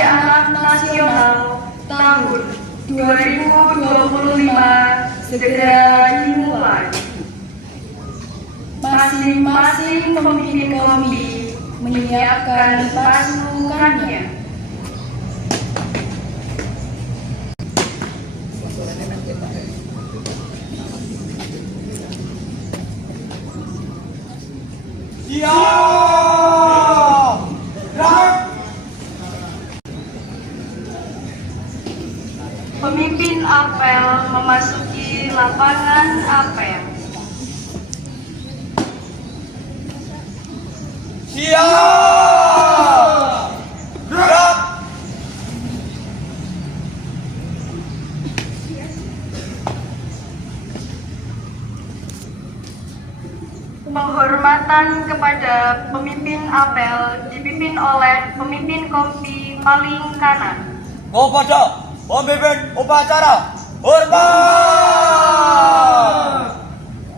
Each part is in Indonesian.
Anak Nasional tahun 2025 segera dimulai. Masing-masing pemimpin kompi menyiapkan pasukannya. Pemimpin apel memasuki lapangan apel. Siap! Gerak! Penghormatan kepada pemimpin apel dipimpin oleh pemimpin kompi paling kanan. Kepada pemimpin upacara, hormat!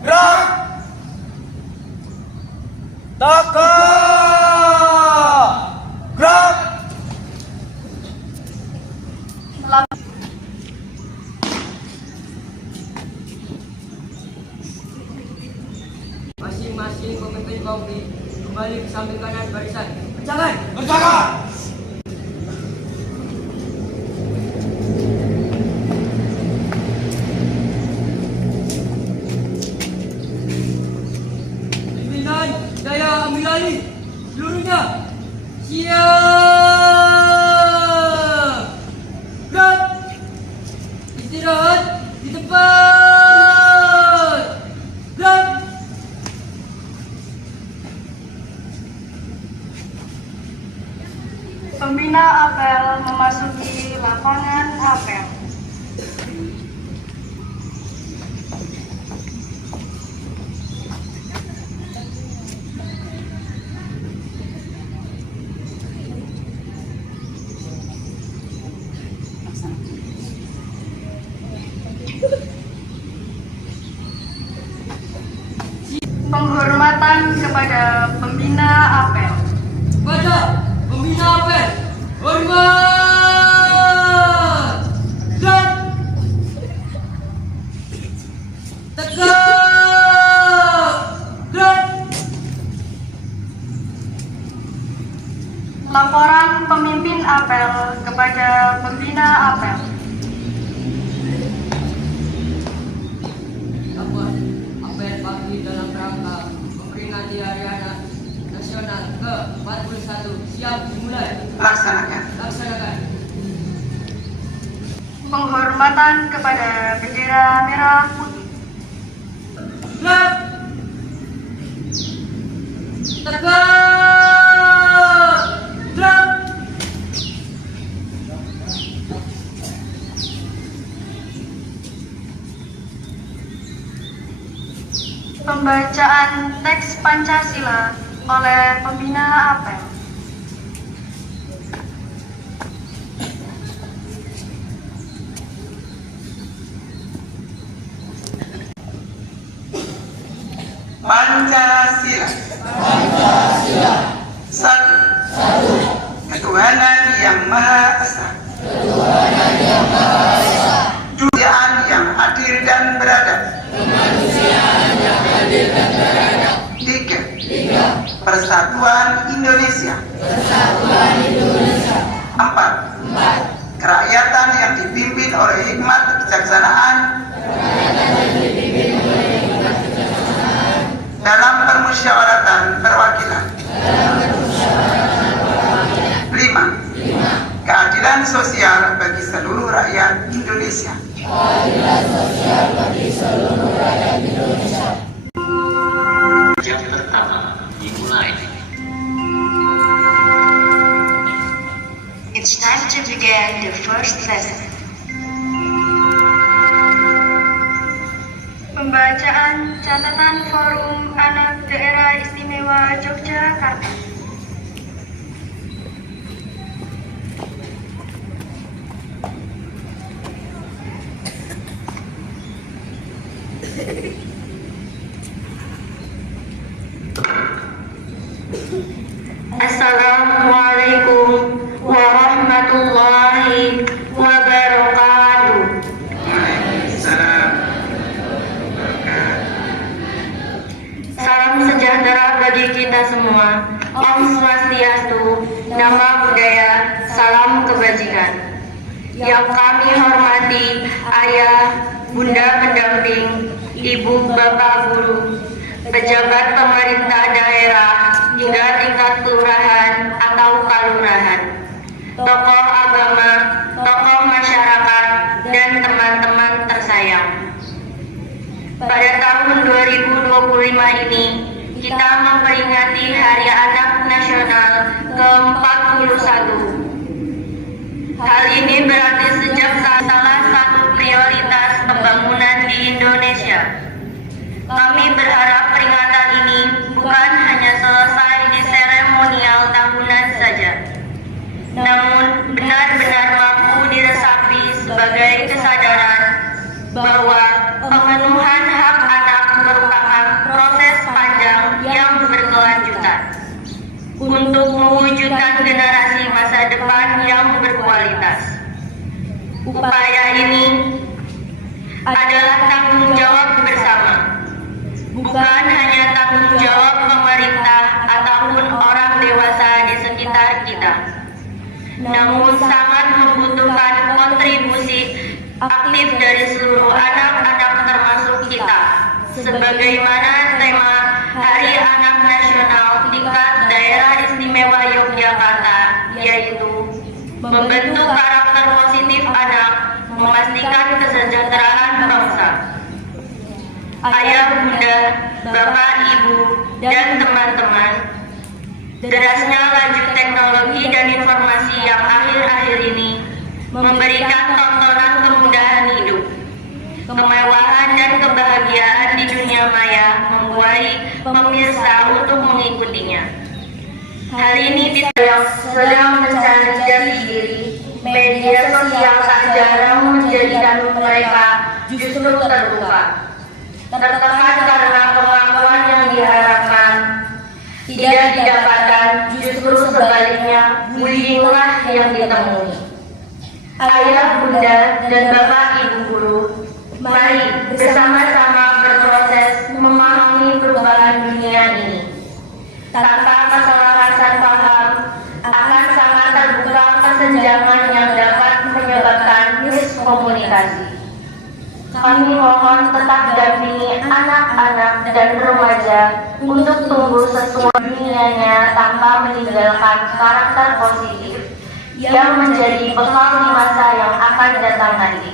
Gerak! Tegak! Gerak! Masing-masing pemimpin kompi kembali ke samping kanan barisan. Berjalan! Berjalan! Pimpinan Jaya ambil alih seluruhnya. Siap! Gerak! Istirahat di tempat. Gerak! Pembina apel memasuki lapangan apel. Penghormatan kepada pembina apel. Kepada pembina apel, hormat! Dan tegak! Dan Laporan pemimpin apel kepada pembina apel. lapor apel pagi dalam rangka memperingati Hari Anak Nasional ke-41 siap dimulai. Laksanakan. Penghormatan kepada bendera merah putih. Gerak! Tegak! Gerak! Pembacaan teks Pancasila oleh pembina apel. Pancasila. Satu. Ketuhanan yang Maha Esa. Kemanusiaan yang adil dan beradab. Tiga. Persatuan Indonesia. Empat. Kerakyatan yang dipimpin oleh hikmat kebijaksanaan dalam permusyawaratan perwakilan. 5. Keadilan sosial bagi seluruh rakyat Indonesia. Yang pertama dimulai. It's time to begin the first lesson. Pembacaan catatan Forum Anak Daerah Istimewa Yogyakarta. Assalamualaikum warahmatullahi majikan. Yang kami hormati ayah, bunda pendamping, ibu, bapak guru, pejabat pemerintah daerah hingga tingkat kelurahan atau kalurahan, tokoh agama, tokoh masyarakat, dan teman-teman tersayang. Pada tahun 2025 ini, kita memperingati Hari Anak Nasional ke-41. Hal ini berarti sejak salah satu prioritas pembangunan di Indonesia. Kami berharap peringatan ini bukan hanya selesai di seremonial tahunan saja, namun benar-benar mampu diresapi sebagai kesadaran bahwa pemenuhan hak anak merupakan proses panjang yang berkelanjutan untuk mewujudkan generasi masa depan yang berkualitas. Upaya ini adalah tanggung jawab bersama, bukan hanya tanggung jawab pemerintah ataupun orang dewasa di sekitar kita, namun sangat membutuhkan kontribusi aktif dari seluruh anak-anak termasuk kita, sebagaimana tema Hari Anak Nasional tingkat Daerah Istimewa Yogyakarta, yaitu membentuk karakter positif anak, memastikan kesejahteraan bangsa. Ayah, bunda, bapak, ibu, dan teman-teman, derasnya laju teknologi dan informasi yang akhir-akhir ini memberikan tontonan kemudahan hidup, kemewahan dan kebahagiaan di dunia maya membuai pemirsa untuk mengikutinya. Hal ini yang sedang mencari jati diri, media sosial tak jarang menjadikan mereka justru terbuka, tertekan karena pengakuan yang diharapkan tidak didapatkan, justru sebaliknya bullyinglah yang ditemui. Ayah, bunda, dan bapak ibu guru, mari bersama-sama berproses memahami perubahan dunia ini. Tanpa keselarasan paham, akan sangat terbuka kesenjangan yang dapat menyebabkan miskomunikasi. Kami mohon tetap dampingi anak-anak dan remaja untuk tumbuh sesuai dunianya tanpa meninggalkan karakter positif yang menjadi bekal di masa yang akan datang nanti,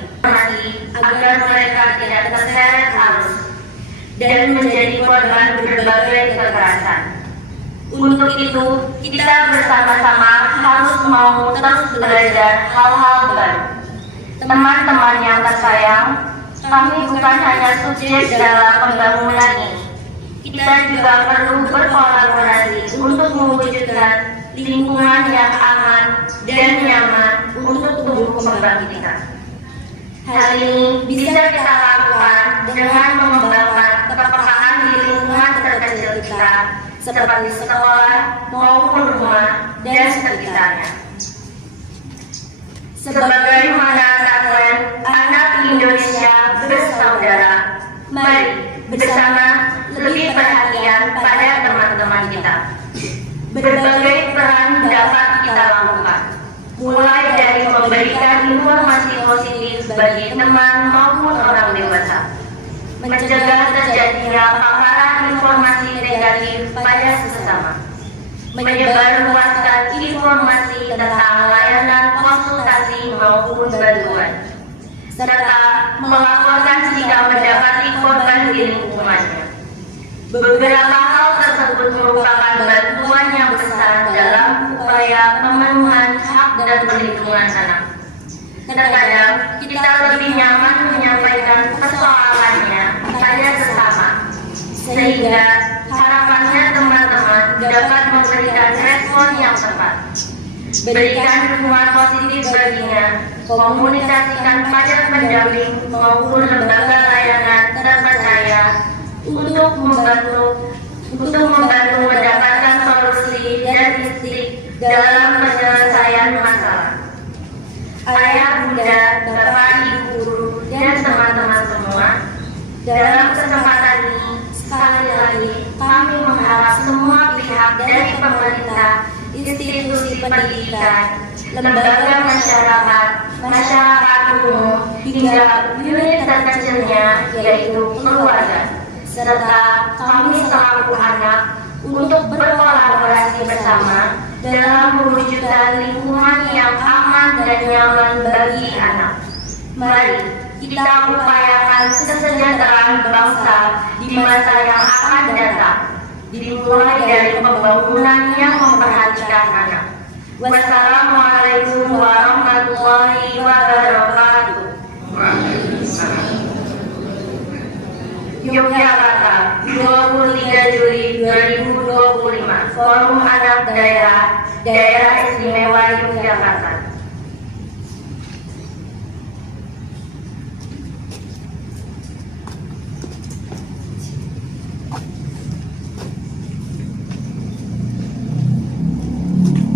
agar mereka tidak terseret arus dan menjadi korban berbagai kekerasan. Untuk itu, kita bersama-sama harus mau terus belajar hal-hal baru. Teman-teman yang tersayang, kami bukan hanya subjek dalam pembangunan ini. Kita juga perlu berkolaborasi untuk mewujudkan lingkungan yang aman dan nyaman untuk tumbuh kembang kita. Hal ini bisa kita lakukan dengan mengembangkan kepekaan di lingkungan terkecil kita, seperti sekolah maupun rumah dan sekitarnya. Sebagaimana tagline Anak Indonesia Bersaudara, mari bersama lebih perhatian pada teman-teman kita. Berbagai peran dapat kita lakukan, mulai dari memberikan informasi positif bagi teman maupun orang dewasa, mencegah terjadinya paparan informasi negatif pada sesama, menyebarluaskan informasi tentang layanan konsultasi maupun bantuan, serta melaporkan jika mendapati korban di lingkungannya. Beberapa hal tersebut merupakan bantuan yang besar dalam upaya pemenuhan hak dan perlindungan anak. Terkadang kita lebih nyaman menyampaikan persoalannya pada sesama, sehingga harapannya teman-teman dapat memberikan respon yang tepat. Berikan dukungan positif baginya, komunikasikan pada pendamping maupun lembaga layanan terpercaya untuk membantu mendapatkan solusi dan titik dalam penyelesaian masalah. Ayah, bunda, bapak, ibu guru, dan teman-teman semua, dalam kesempatan ini sekali lagi kami mengharap semua pihak dari pemerintah, institusi pendidikan, lembaga masyarakat, masyarakat umum hingga unit terkecilnya yaitu keluarga, serta kami selaku anak untuk berkolaborasi bersama dalam mewujudkan lingkungan yang aman dan nyaman bagi anak. Mari kita upayakan kesejahteraan bangsa di masa yang akan datang, dimulai dari pembangunan yang memperhatikan anak. Wassalamualaikum warahmatullahi wabarakatuh. Yogyakarta, 23 Juli 2025, Forum Anak Daerah, Daerah Istimewa Yogyakarta.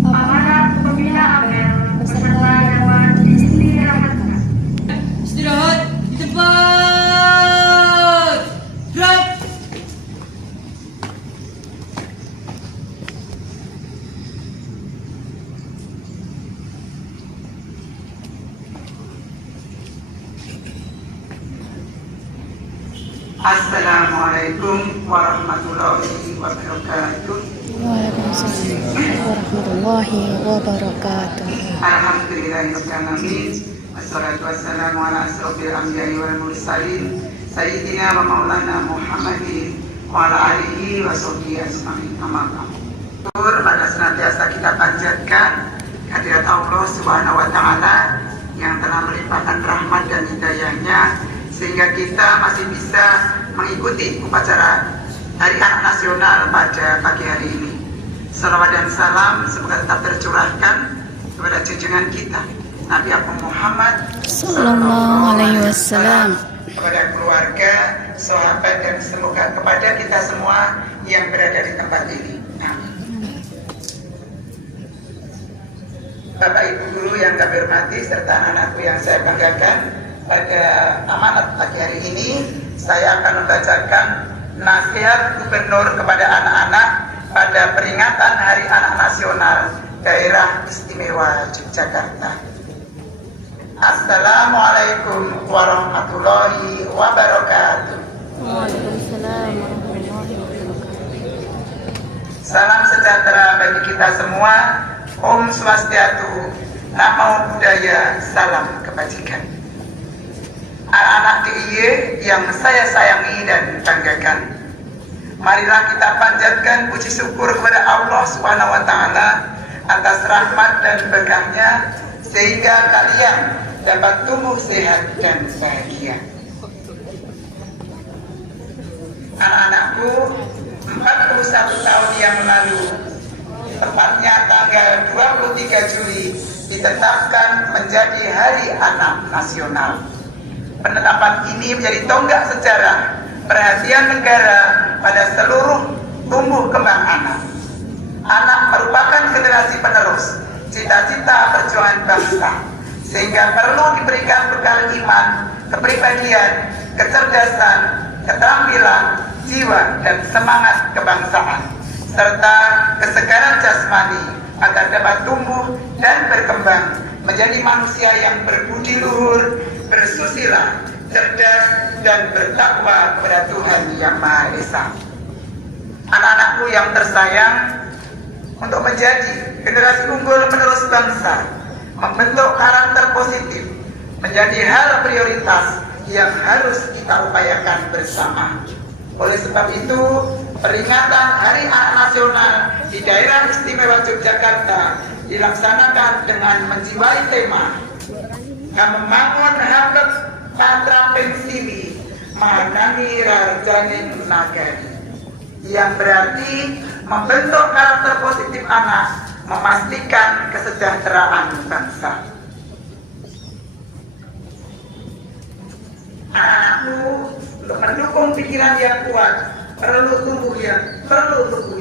Amanat Pembina Apel beserta Dewan Istirahatkan. Istirahat di tempat. Gerak. Assalamualaikum warahmatullahi wabarakatuh. Waalaikumsalam warahmatullahi wabarakatuh. Alhamdulillahirrahmanirrahim. Wassalatu wassalamu ala asrofil anbiya'i wal mursalin Sayyidina wa maulana Muhammadin wa ala alihi wa sahbihi ajma'in. Amma ba'du. Pada senantiasa kita panjatkan hadirat Allah Subhanahu wa taala yang telah melimpahkan rahmat dan hidayahnya sehingga kita masih bisa mengikuti upacara Hari Anak Nasional pada pagi hari ini. Salawat dan salam semoga tetap tercurahkan kepada junjungan kita Nabi Muhammad Sallallahu alaihi wasallam, kepada keluarga, sahabat, dan semoga kepada kita semua yang berada di tempat ini. Amin. Bapak Ibu guru yang kami hormati serta anakku yang saya banggakan, pada amanat pagi hari ini saya akan membacakan nasihat gubernur kepada anak-anak pada peringatan Hari Anak Nasional Daerah Istimewa Yogyakarta. Assalamualaikum warahmatullahi wabarakatuh. Waalaikumsalam warahmatullahi wabarakatuh. Salam sejahtera bagi kita semua. Om Swastiastu, Namo Buddhaya, salam kebajikan. Anak-anak DIY yang saya sayangi dan banggakan, marilah kita panjatkan puji syukur kepada Allah Subhanahu wa taala atas rahmat dan berkahnya sehingga kalian dapat tumbuh sehat dan bahagia. Anak-anakku, 41 tahun yang lalu, tepatnya tanggal 23 Juli ditetapkan menjadi Hari Anak Nasional. Penetapan ini menjadi tonggak sejarah perhatian negara pada seluruh tumbuh kembang anak. Anak merupakan generasi penerus cita-cita perjuangan bangsa, sehingga perlu diberikan bekal iman, kepribadian, kecerdasan, keterampilan, jiwa, dan semangat kebangsaan, serta kesegaran jasmani agar dapat tumbuh dan berkembang menjadi manusia yang berbudi luhur, bersusila, cerdas, dan bertakwa kepada Tuhan Yang Maha Esa. Anak-anakku yang tersayang, untuk menjadi generasi unggul penerus bangsa, membentuk karakter positif menjadi hal prioritas yang harus kita upayakan bersama. Oleh sebab itu, peringatan Hari Anak Nasional di Daerah Istimewa Yogyakarta dilaksanakan dengan menjiwai tema membangun Hamlet Patra Pensili Manani Rajaning Nagari, yang berarti membentuk karakter positif anak, memastikan kesejahteraan bangsa. Anakku, untuk mendukung pikiran yang kuat, perlu tubuh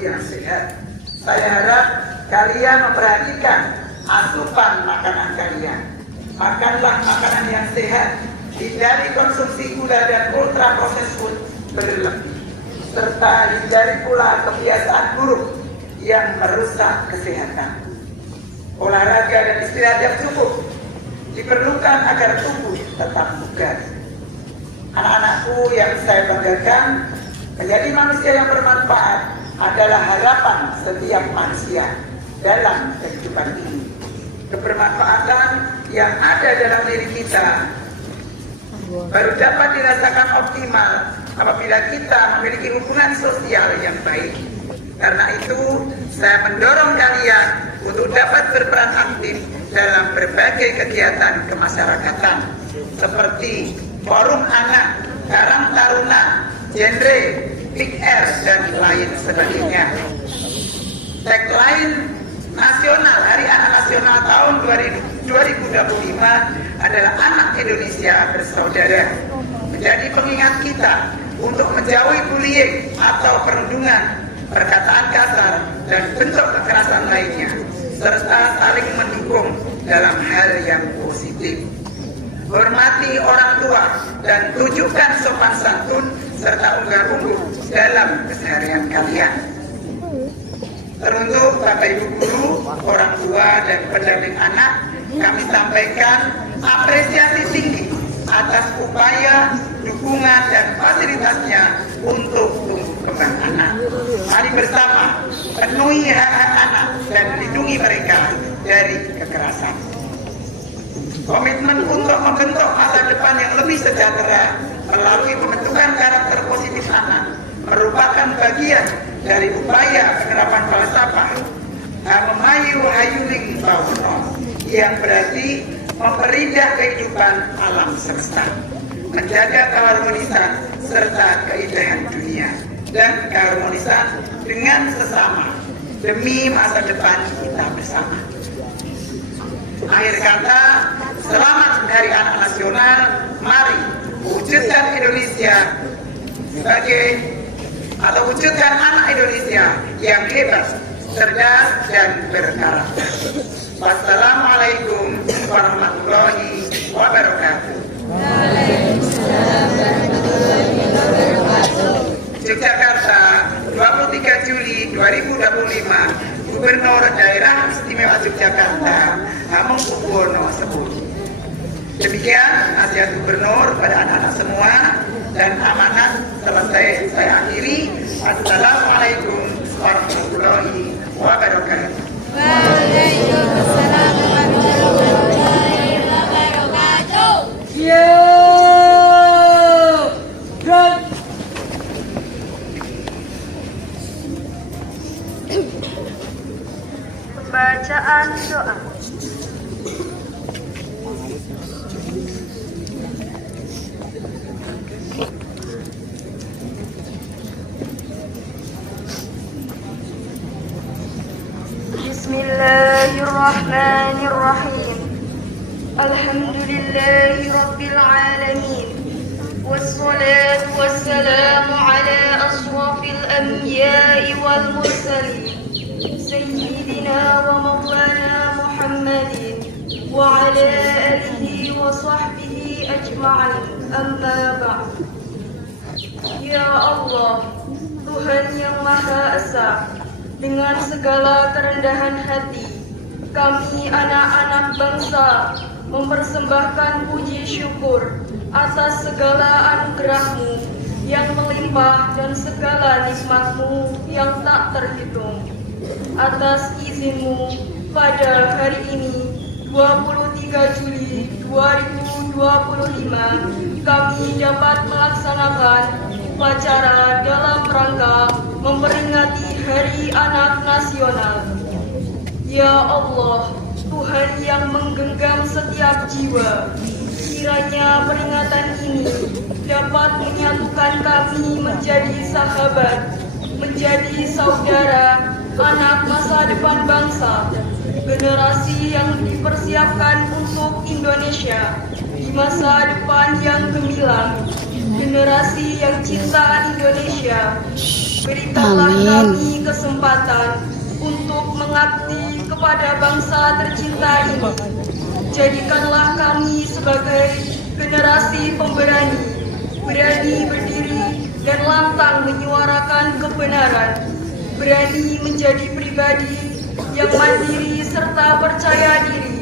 yang sehat. Saya harap kalian memperhatikan asupan makanan kalian. Makanlah makanan yang sehat, hindari konsumsi gula dan ultra processed food berlebih, serta hindari pula kebiasaan buruk yang merusak kesehatan. Olahraga dan istirahat yang cukup diperlukan agar tubuh tetap bugar. Anak-anakku yang saya banggakan, menjadi manusia yang bermanfaat adalah harapan setiap manusia dalam kehidupan ini. Kebermanfaatan yang ada dalam diri kita baru dapat dirasakan optimal apabila kita memiliki hubungan sosial yang baik. Karena itu, saya mendorong kalian untuk dapat berperan aktif dalam berbagai kegiatan kemasyarakatan seperti forum anak, karang taruna, genre, Big Air, dan lain sebagainya. Tagline nasional Hari Anak Nasional tahun 2025 adalah Anak Indonesia Bersaudara, menjadi pengingat kita untuk menjauhi bullying atau perundungan, perkataan kasar, dan bentuk kekerasan lainnya, serta saling mendukung dalam hal yang positif. Hormati orang tua dan tunjukkan sopan santun serta unggah-ungguh dalam keseharian kalian. Teruntuk Bapak Ibu Guru, orang tua dan pendamping anak, kami sampaikan apresiasi tinggi atas upaya, dukungan, dan fasilitasnya untuk tumbuh kembang anak. Mari bersama penuhi hak-hak anak dan lindungi mereka dari kekerasan. Komitmen untuk membentuk masa depan yang lebih sejahtera melalui pembentukan karakter positif anak merupakan bagian dari upaya penerapan falsafah Memayu Hayuning Bawono, yang berarti memperindah kehidupan alam semesta, menjaga keharmonisan serta keindahan dunia dan keharmonisan dengan sesama demi masa depan kita bersama. Akhir kata, selamat Hari Anak Nasional. Mari wujudkan Indonesia wujudkan anak Indonesia yang hebat, cerdas, dan berkarakter. Wassalamualaikum warahmatullahi wabarakatuh. Yogyakarta, 23 Juli 2025, Gubernur Daerah Istimewa Yogyakarta, Hamengkubuwono X. Demikian nasihat Gubernur pada anak-anak semua, dan amanat selesai saya akhiri. Assalamualaikum warahmatullahi wabarakatuh. Waalaikumsalam warahmatullahi wabarakatuh. Pembacaan doa. Bismillahirrahmanirrahim. Alhamdulillahi Rabbil Alamin. Wassalatu wassalamu ala ashrafil anbiya'i wal mursalin, Sayyidina wa maulana Muhammadin wa ala alihi wa sahbihi ajma'in. Amma ba'd. Ya Allah, Tuhan yang Maha Esa, dengan segala kerendahan hati, kami anak-anak bangsa mempersembahkan puji syukur atas segala anugerah-Mu yang melimpah dan segala nikmat-Mu yang tak terhitung. Atas izin-Mu, pada hari ini, 23 Juli 2025, kami dapat melaksanakan upacara dalam rangka memperingati Hari Anak Nasional. Ya Allah, Tuhan yang menggenggam setiap jiwa, kiranya peringatan ini dapat menyatukan kami menjadi sahabat, menjadi saudara, anak masa depan bangsa, generasi yang dipersiapkan untuk Indonesia di masa depan yang gemilang, generasi yang cinta Indonesia. Berikanlah kami kesempatan untuk mengabdi kepada bangsa tercinta ini. Jadikanlah kami sebagai generasi pemberani, berani berdiri dan lantang menyuarakan kebenaran, berani menjadi pribadi yang mandiri serta percaya diri.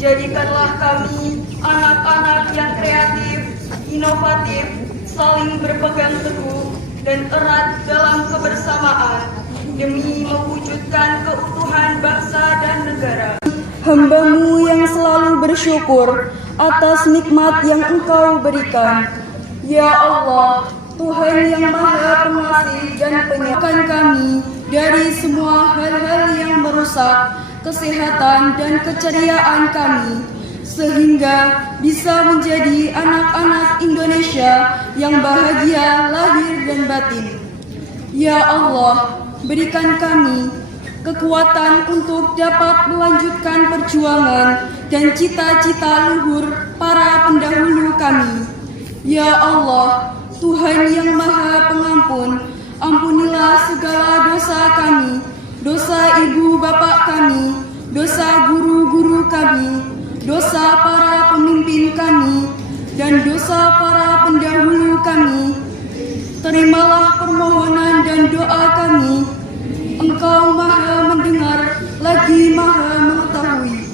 Jadikanlah kami anak-anak yang kreatif, inovatif, saling berpegang teguh, dan erat dalam kebersamaan demi mewujudkan keutuhan bangsa dan negara. Hamba-Mu yang selalu bersyukur atas nikmat yang Engkau berikan. Ya Allah, Tuhan yang Maha Pengasih dan Penyayang kami dari semua hal-hal yang merusak kesehatan dan keceriaan kami, sehingga bisa menjadi anak-anak Indonesia yang bahagia lahir dan batin. Ya Allah, berikan kami kekuatan untuk dapat melanjutkan perjuangan dan cita-cita luhur para pendahulu kami. Ya Allah, Tuhan yang Maha Pengampun, ampunilah segala dosa kami, dosa ibu bapak kami, dosa guru-guru kami, dosa para pemimpin kami, dan dosa para pendahulu kami. Terimalah permohonan dan doa kami. Engkau Maha mendengar lagi Maha mengetahui.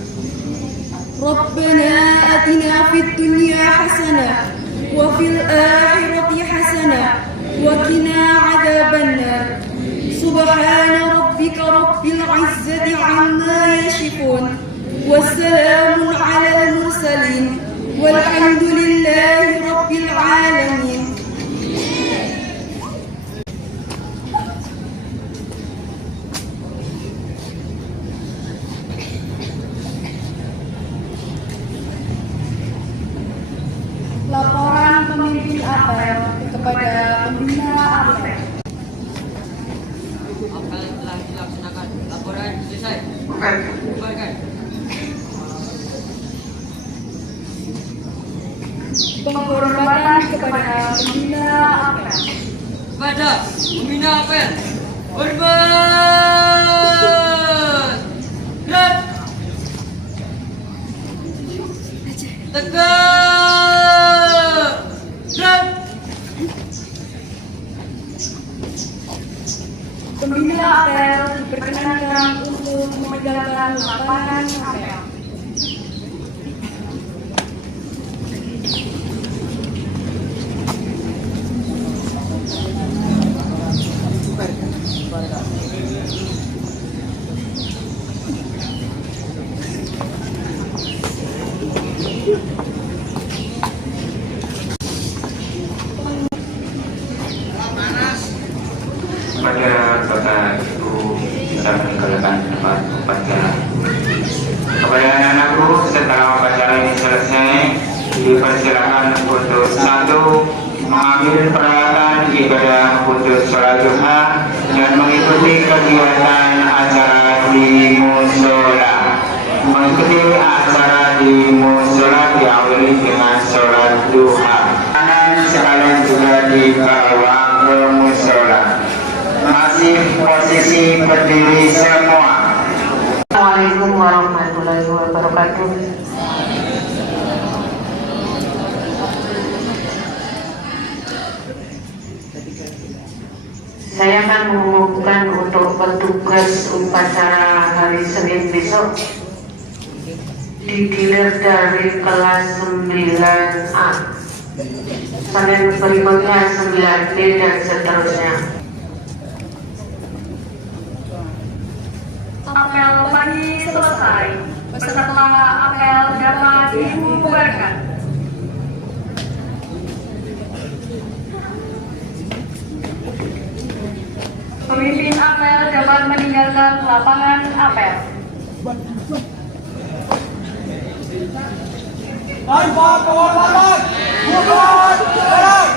Rabbana atina fid dunya hasanah wa fil akhirati hasanah wa qina adzabannar. Subhana rabbika rabbil izzati amma yasifun. Wassalamun alal mursalin. Walhamdulillahi rabbil alamin. Laporan pemimpin apel kepada pembina apel. Apel telah dilaksanakan. Laporan selesai. Bubarkan. Penghormatan kepada pembina apel. Kepada pembina apel. Hormat. Gerak. Tegak. Gerak. Pembina apel diperkenankan untuk memegangkan lapangan apel. Kepada Bapak Ibu bisa meninggalkan tempat upacara. Kepada anak-anakku, setelah upacara ini selesai, dipersilakan untuk satu mengambil peralatan ibadah untuk sholat duha dan mengikuti kegiatan acara di musola. Mengikuti acara di musola diawali dengan sholat duha. Kanan sekalian juga dibawa ke musola. Masih posisi berdiri semua. Assalamualaikum warahmatullahi wabarakatuh. Saya akan mengumumkan untuk petugas upacara hari Senin besok digilir dari kelas 9A. Senin berikutnya 9B dan seterusnya. Apel pagi selesai, peserta apel dapat dibubarkan. Pemimpin apel dapat meninggalkan lapangan apel. Tanpa kehormatan, bubar, gerak.